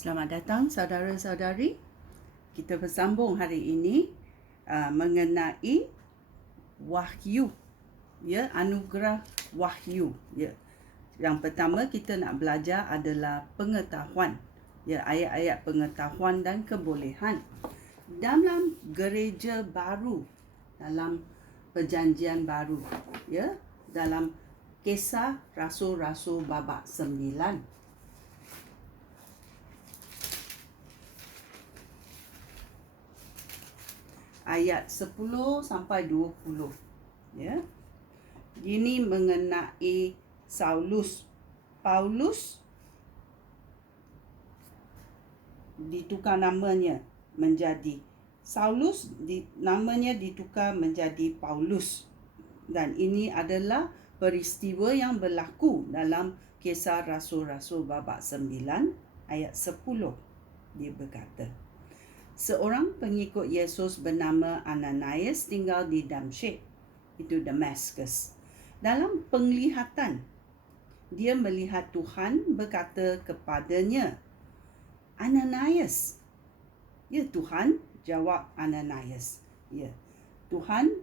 Selamat datang saudara-saudari. Kita bersambung hari ini mengenai wahyu, ya, anugerah wahyu, ya. Yang pertama kita nak belajar adalah pengetahuan, ya, ayat-ayat pengetahuan dan kebolehan dalam gereja baru, dalam perjanjian baru, ya, dalam Kisah Rasul-Rasul babak 9. Ayat 10 sampai 20, ya. Ini mengenai Paulus ditukar namanya menjadi Saulus, namanya ditukar menjadi Paulus. Dan ini adalah peristiwa yang berlaku dalam Kisah Rasul-Rasul babak 9 ayat 10. Dia berkata, seorang pengikut Yesus bernama Ananias tinggal di Damsyik, itu Damaskus. Dalam penglihatan, dia melihat Tuhan berkata kepadanya, Ananias. Ya, Tuhan jawab Ananias. Ya, Tuhan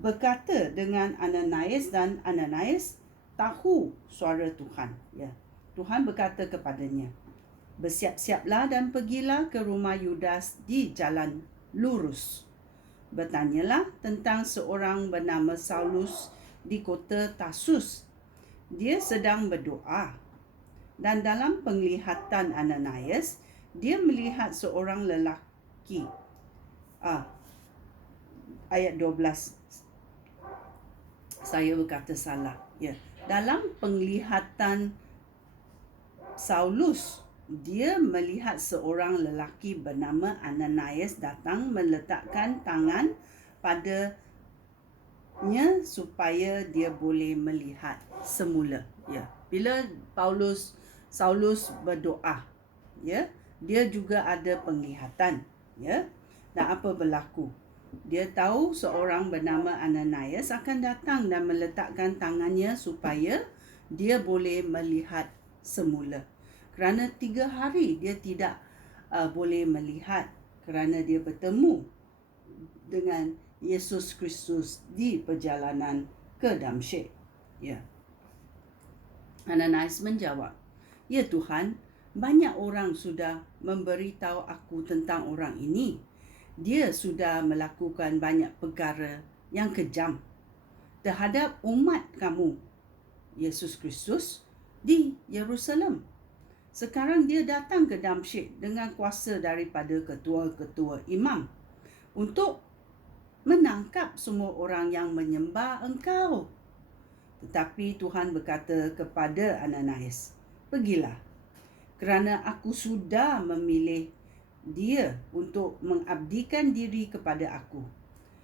berkata dengan Ananias dan Ananias tahu suara Tuhan. Ya, Tuhan berkata kepadanya, bersiap-siaplah dan pergilah ke rumah Yudas di jalan lurus. Bertanyalah tentang seorang bernama Saulus di kota Tarsus. Dia sedang berdoa. Dan dalam penglihatan Ananias, dia melihat seorang lelaki. Ayat 12. Saya berkata salah. Ya. Dalam penglihatan Saulus, dia melihat seorang lelaki bernama Ananias datang meletakkan tangan padanya supaya dia boleh melihat semula. Ya, bila Saulus berdoa, ya, dia juga ada penglihatan, ya. Dan apa berlaku? Dia tahu seorang bernama Ananias akan datang dan meletakkan tangannya supaya dia boleh melihat semula. Kerana 3 hari dia tidak boleh melihat kerana dia bertemu dengan Yesus Kristus di perjalanan ke Damsyik. Ya. Ananias menjawab, ya Tuhan, banyak orang sudah memberitahu aku tentang orang ini. Dia sudah melakukan banyak perkara yang kejam terhadap umat kamu, Yesus Kristus, di Yerusalem. Sekarang dia datang ke Damsyik dengan kuasa daripada ketua-ketua imam untuk menangkap semua orang yang menyembah engkau. Tetapi Tuhan berkata kepada Ananias, pergilah, kerana aku sudah memilih dia untuk mengabdikan diri kepada aku,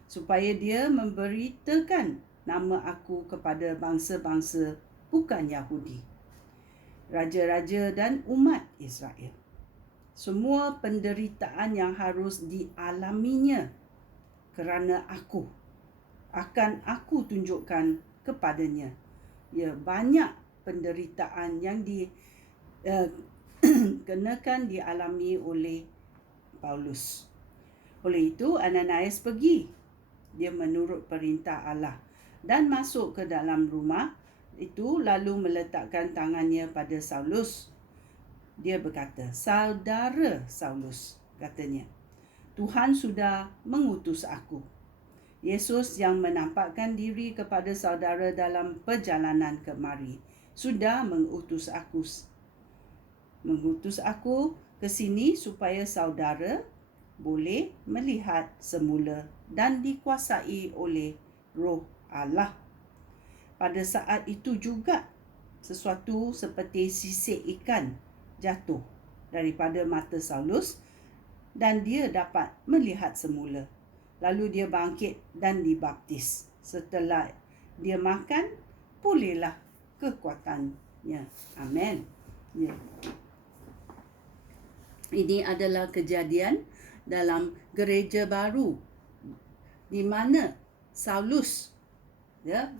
supaya dia memberitakan nama aku kepada bangsa-bangsa bukan Yahudi, raja-raja dan umat Israel. Semua penderitaan yang harus dialaminya kerana aku akan aku tunjukkan kepadanya. Ya, banyak penderitaan yang kenakan dialami oleh Paulus. Oleh itu Ananias pergi. Dia menurut perintah Allah dan masuk ke dalam rumah itu lalu meletakkan tangannya pada Saulus. Dia berkata, saudara Saulus, katanya, Tuhan sudah mengutus aku. Yesus yang menampakkan diri kepada saudara dalam perjalanan kemari sudah mengutus aku ke sini supaya saudara boleh melihat semula dan dikuasai oleh Roh Allah. Pada saat itu juga sesuatu seperti sisik ikan jatuh daripada mata Saulus dan dia dapat melihat semula. Lalu dia bangkit dan dibaptis. Setelah dia makan, pulihlah kekuatannya. Amen. Ya. Ini adalah kejadian dalam gereja baru di mana Saulus, ya,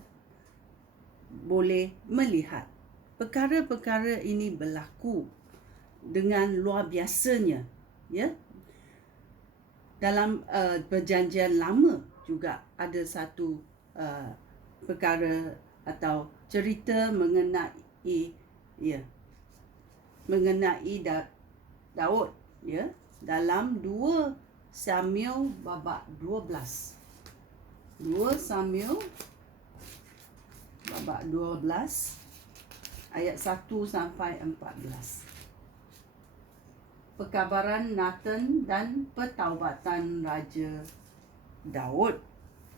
boleh melihat. perkara-perkara ini berlaku dengan luar biasanya, ya. Dalam perjanjian lama juga ada satu perkara atau cerita mengenai Daud, ya, dalam 2 Samuel babak 12. 2 Samuel babak 12 ayat 1 sampai 14. Perkabaran Nathan dan pertaubatan Raja Daud,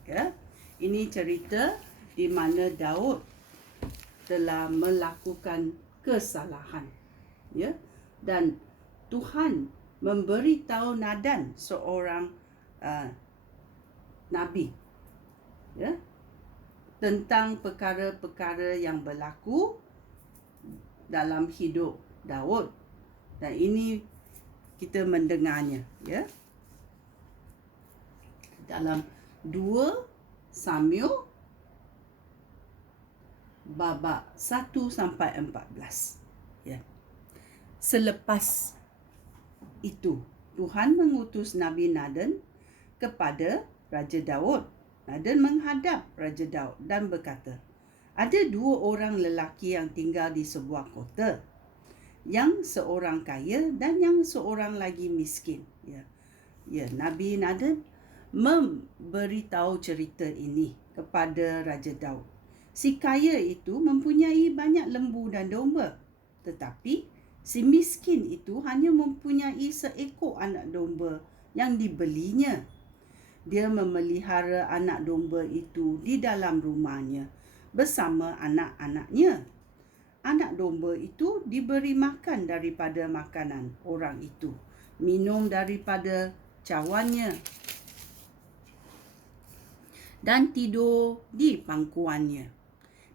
ya. Ini cerita di mana Daud telah melakukan kesalahan, ya, dan Tuhan memberitahu Nathan, seorang nabi, ya, tentang perkara-perkara yang berlaku dalam hidup Daud. Dan ini kita mendengarnya, ya, dalam 2 Samuel babak 1 sampai 14, ya. Selepas itu Tuhan mengutus Nabi Nathan kepada Raja Daud. Nathan menghadap Raja Daud dan berkata, ada 2 orang lelaki yang tinggal di sebuah kota, yang seorang kaya dan yang seorang lagi miskin. Ya, Nabi Nathan memberitahu cerita ini kepada Raja Daud. Si kaya itu mempunyai banyak lembu dan domba, tetapi si miskin itu hanya mempunyai seekor anak domba yang dibelinya. Dia memelihara anak domba itu di dalam rumahnya bersama anak-anaknya. Anak domba itu diberi makan daripada makanan orang itu, minum daripada cawannya, dan tidur di pangkuannya.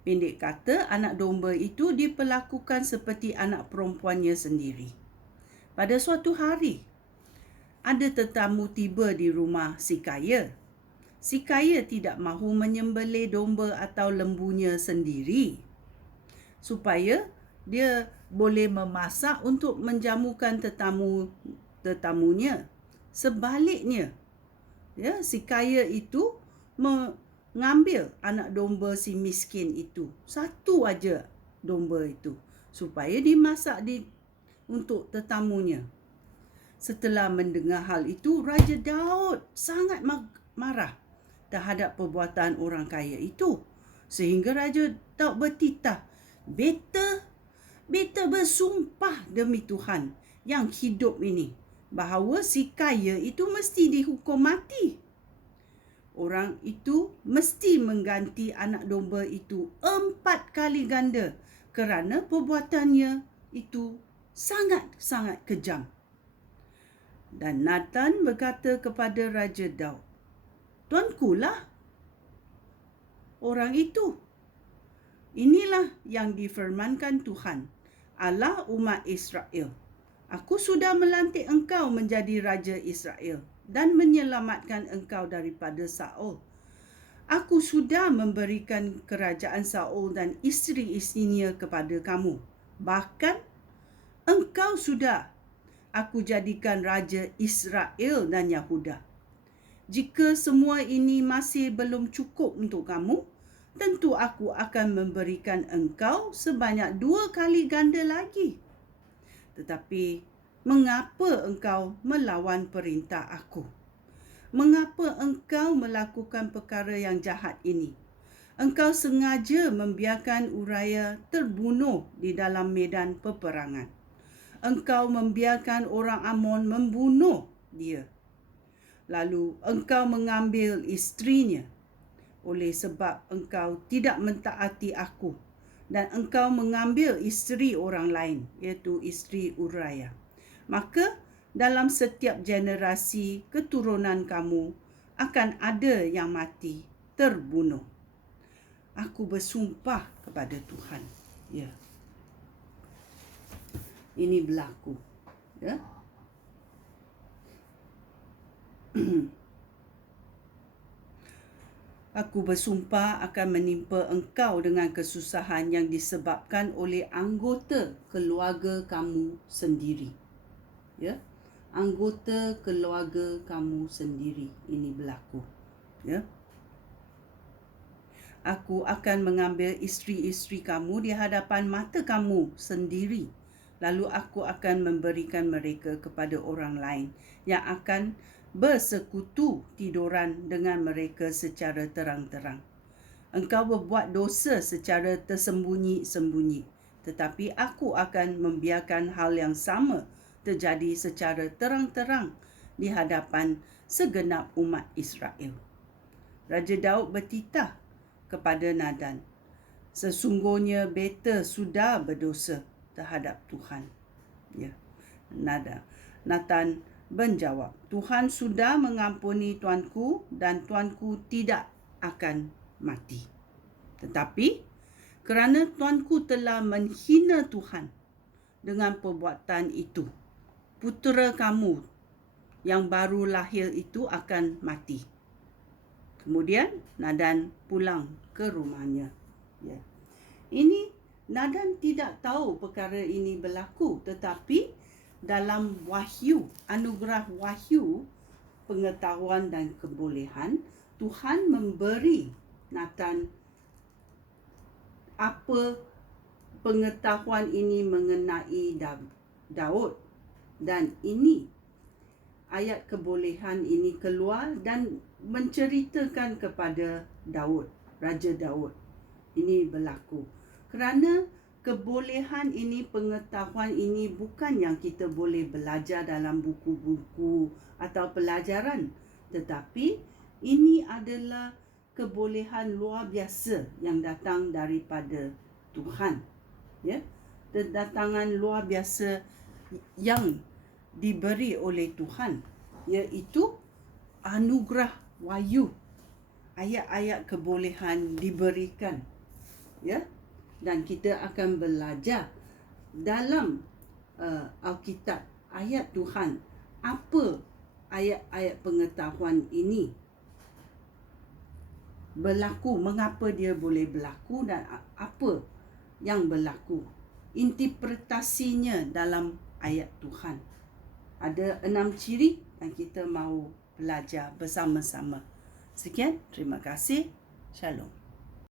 Pendek kata, anak domba itu diperlakukan seperti anak perempuannya sendiri. Pada suatu hari, ada tetamu tiba di rumah si kaya. Si kaya tidak mahu menyembelih domba atau lembunya sendiri, supaya dia boleh memasak untuk menjamukan tetamunya. Sebaliknya, ya, si kaya itu mengambil anak domba si miskin itu, satu aja domba itu, supaya dimasak untuk tetamunya. Setelah mendengar hal itu, Raja Daud sangat marah terhadap perbuatan orang kaya itu, sehingga Raja Daud bertitah, Beta bersumpah demi Tuhan yang hidup ini, bahawa si kaya itu mesti dihukum mati. Orang itu mesti mengganti anak domba itu 4 kali ganda, kerana perbuatannya itu sangat-sangat kejam. Dan Nathan berkata kepada Raja Daud, Tuankulah orang itu. Inilah yang difirmankan Tuhan, Allah umat Israel. Aku sudah melantik engkau menjadi Raja Israel dan menyelamatkan engkau daripada Saul. Aku sudah memberikan kerajaan Saul dan isteri-isterinya kepada kamu. Bahkan engkau sudah aku jadikan Raja Israel dan Yahuda. Jika semua ini masih belum cukup untuk kamu, tentu aku akan memberikan engkau sebanyak 2 kali ganda lagi. Tetapi mengapa engkau melawan perintah aku? Mengapa engkau melakukan perkara yang jahat ini? Engkau sengaja membiarkan Uria terbunuh di dalam medan peperangan. Engkau membiarkan orang Amon membunuh dia. Lalu engkau mengambil isterinya, oleh sebab engkau tidak mentaati aku, dan engkau mengambil isteri orang lain, iaitu isteri Uria. Maka dalam setiap generasi keturunan kamu akan ada yang mati terbunuh. Aku bersumpah kepada Tuhan. Ya. Ini berlaku. Ya. Aku bersumpah akan menimpa engkau dengan kesusahan yang disebabkan oleh anggota keluarga kamu sendiri. Ya, anggota keluarga kamu sendiri ini berlaku. Ya. Aku akan mengambil isteri-isteri kamu di hadapan mata kamu sendiri. Lalu aku akan memberikan mereka kepada orang lain yang akan bersekutu tiduran dengan mereka secara terang-terang. Engkau berbuat dosa secara tersembunyi-sembunyi, tetapi aku akan membiarkan hal yang sama terjadi secara terang-terang di hadapan segenap umat Israel. Raja Daud bertitah kepada Nadan, sesungguhnya beta sudah berdosa terhadap Tuhan. Ya, Nathan menjawab, Tuhan sudah mengampuni tuanku dan tuanku tidak akan mati. Tetapi kerana tuanku telah menghina Tuhan dengan perbuatan itu, putera kamu yang baru lahir itu akan mati. Kemudian Nadan pulang ke rumahnya. Ya. Ini Nadan tidak tahu perkara ini berlaku, tetapi dalam wahyu, anugerah wahyu, pengetahuan dan kebolehan, Tuhan memberi Nathan apa pengetahuan ini mengenai Daud, dan ini ayat kebolehan ini keluar dan menceritakan kepada Daud, Raja Daud. Ini berlaku kerana kebolehan ini, pengetahuan ini bukan yang kita boleh belajar dalam buku-buku atau pelajaran, tetapi ini adalah kebolehan luar biasa yang datang daripada Tuhan. Ya, kedatangan luar biasa yang diberi oleh Tuhan, iaitu anugerah wahyu. Ayat-ayat kebolehan diberikan. Ya, dan kita akan belajar dalam Alkitab, ayat Tuhan, apa ayat-ayat pengetahuan ini berlaku, mengapa dia boleh berlaku dan apa yang berlaku, interpretasinya dalam ayat Tuhan. Ada 6 ciri yang kita mahu belajar bersama-sama. Sekian, terima kasih. Shalom.